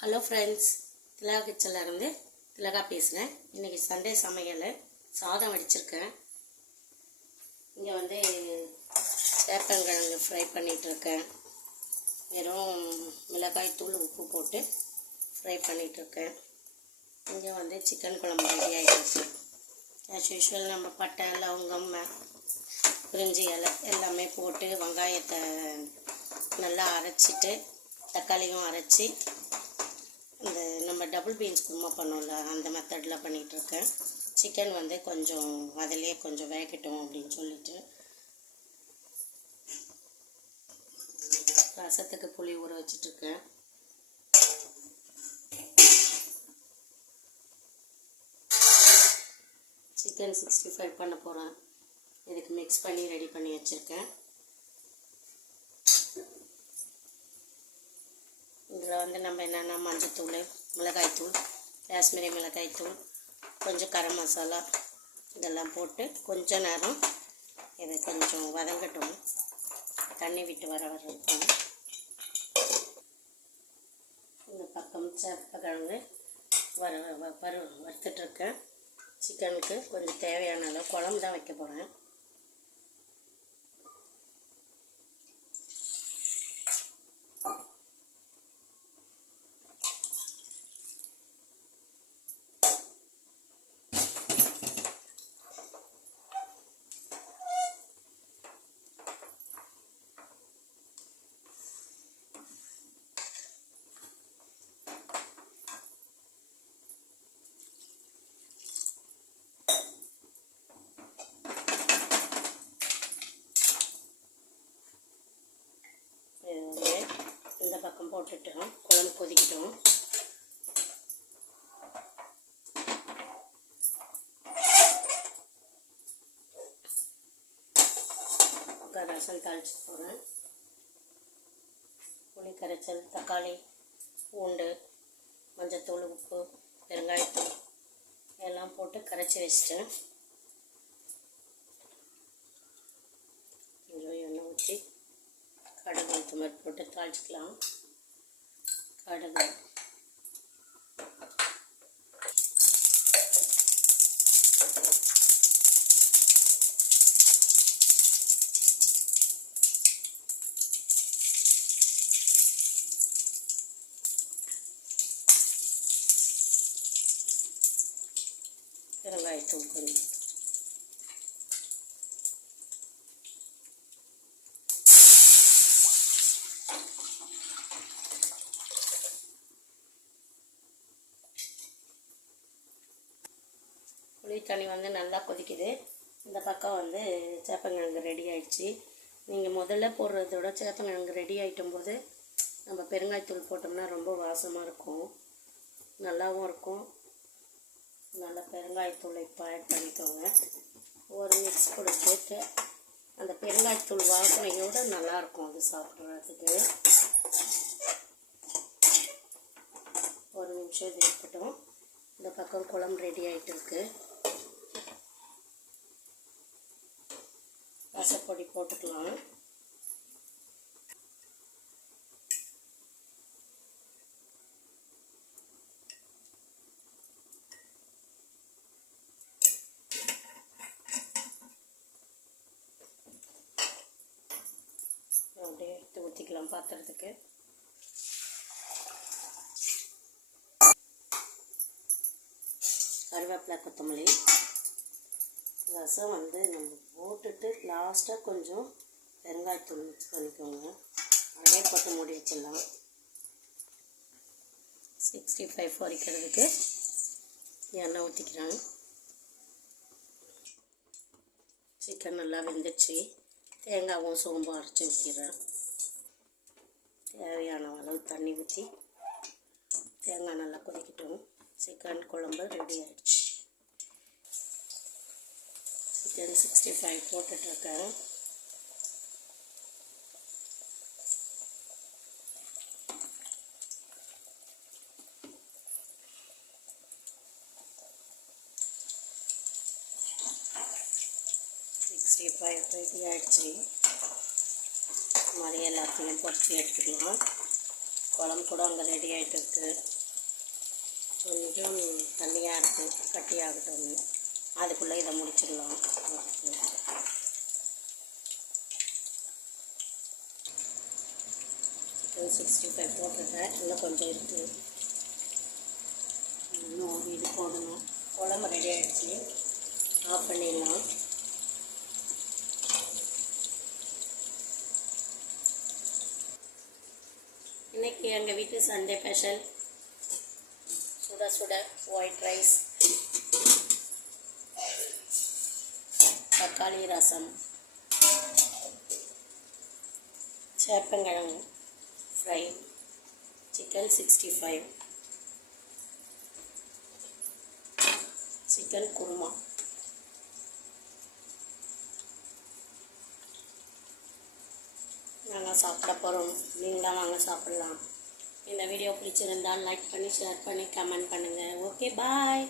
Hello friends, திலகா கிச்சன்லேருந்து திலகா பேசுகிறேன். இன்றைக்கி Sunday சமையல் சாதம் வடிச்சிருக்கேன். இங்கே வந்து சேப்பங்கிழங்கு ஃப்ரை பண்ணிகிட்ருக்கேன். வெறும் மிளகாய் தூள் உப்பு போட்டு ஃப்ரை பண்ணிகிட்ருக்கேன். இங்கே வந்து சிக்கன் குழம்பு ரெடி ஆகிடுச்சு. ஆஸ் யூஷுவல் நம்ம பட்டை லவங்கம் பிரிஞ்சி இலை எல்லாமே போட்டு வெங்காயத்தை நல்லா அரைச்சிட்டு தக்காளியும் அரைச்சி இந்த நம்ம டபுள் பீன்ஸ் குருமா பண்ணோம்ல அந்த மெத்தடில் பண்ணிகிட்ருக்கேன். சிக்கன் வந்து கொஞ்சம் அதிலே கொஞ்சம் வேகட்டும் அப்படின்னு சொல்லிட்டு ரசத்துக்கு புளி ஊற வச்சிட்ருக்கேன். சிக்கன் 65 பண்ண போகிறேன். இதுக்கு மிக்ஸ் பண்ணி ரெடி பண்ணி வச்சுருக்கேன். இதில் வந்து நம்ம என்னென்னா மஞ்சத்தூள், மிளகாய்த்தூள், காஷ்மீரி மிளகாய்த்தூள், கொஞ்சம் கரம் மசாலா இதெல்லாம் போட்டு கொஞ்ச நேரம் இதை கொஞ்சம் வதங்கட்டும். தண்ணி விட்டு வர வரைக்கும். இந்த பக்கம் சேப்பக்கிழங்கு வறுத்துட்ருக்கேன். சிக்கனுக்கு கொஞ்சம் தேவையான அளவு குழம்பு தான் வைக்க போகிறேன். இந்த பக்கம் போட்டுட்டோம். குழம்பு கொதிக்கிட்டோம். ரசம் தாளிச்சு போகிறேன். புளி கரைச்சல், தக்காளி, பூண்டு, மஞ்சத்தூள், உப்பு, பெருங்காயத்தூள் எல்லாம் போட்டு கரைச்சி வச்சிட்டேன். கொஞ்சம் எண்ணெய் ஊற்றி கடுகு உளுத்தம் பருப்பு போட்டு தாளிச்சிக்கலாம். கடுகு, பெருங்காயத்தூள் கொஞ்சம், புளி தண்ணி வந்து நல்லா கொதிக்குது. இந்த பக்கம் வந்து சேப்பங்கிழங்கு ரெடி ஆகிடுச்சு. நீங்கள் முதல்ல போடுறதோட சேப்பங்கிழங்கு ரெடி ஆகிட்டும் போது நம்ம பெருங்காயத்தூள் போட்டோம்னா ரொம்ப வாசமாக இருக்கும், நல்லாவும் இருக்கும். நல்லா பெருங்காயத்தூளை இப்போ ஆட் பண்ணிக்கோங்க. ஒரு மிக்ஸ் கொடுத்துட்டு அந்த பெருங்காயத்தூள் வாசனையோடு நல்லாயிருக்கும் அது சாப்பிட்றதுக்கு. ஒரு நிமிஷம் இது இருக்கட்டும். இந்த பக்கம் குழம்பு ரெடி ஆகிட்டு இருக்கு. ரசப்பொடி போட்டுக்கலாம். அப்படியே எடுத்து ஊற்றிக்கலாம் பாத்திரத்துக்கு. கருவேப்பிலை, கொத்தமல்லி. ரசம் வந்து நம்ம போட்டுட்டு லாஸ்ட்டாக கொஞ்சம் பெருங்காயத்தூள் மிக்ஸ் பண்ணிக்கோங்க. அப்படியே போட்டு மூடி வச்சிடலாம். 65 பொரிக்கிறதுக்கு எண்ணெய் ஊற்றிக்கிறேன். சிக்கன் நல்லா வெந்துடுச்சு. தேங்காயும் சோம்பும் அரைச்சி ஊற்றிடுறேன். தேவையான அளவு தண்ணி ஊற்றி தேங்காய் நல்லா கொதிக்கட்டும். சிக்கன் குழம்பு ரெடி ஆகிடுச்சு. சிக்கன் 65 போட்டுட்ருக்கேன். ரெடி ஆகிடுச்சு. மாதிரி எல்லாத்தையும் பொரிச்சு எடுத்துக்கலாம். குழம்பு கூட அங்கே ரெடி ஆகிட்டு இருக்குது. கொஞ்சம் தண்ணியாக இருக்குது, கட்டியாகட்டும். அதுக்குள்ளே இதை முடிச்சிடலாம். சிக்கன் 65 போட்டிருக்கேன், இன்னும் கொஞ்சம் இருக்குது. இன்னும் இது போடணும். குழம்பு ரெடி ஆகிடுச்சு, ஆஃப் பண்ணிடலாம். இன்றைக்கி எங்கள் வீட்டு சண்டே ஸ்பெஷல் சுட சுட ஒயிட் ரைஸ், தக்காளி ரசம், சேப்பங்கிழங்கு ஃப்ரை, சிக்கன் 65, சிக்கன் குருமா. நாங்கள் சாப்பிட போகிறோம், நீங்களாம் வாங்க சாப்பிட்லாம். இந்த வீடியோ பிடிச்சிருந்தால் லைக் பண்ணி, ஷேர் பண்ணி, கமெண்ட் பண்ணுங்கள். ஓகே, பாய்.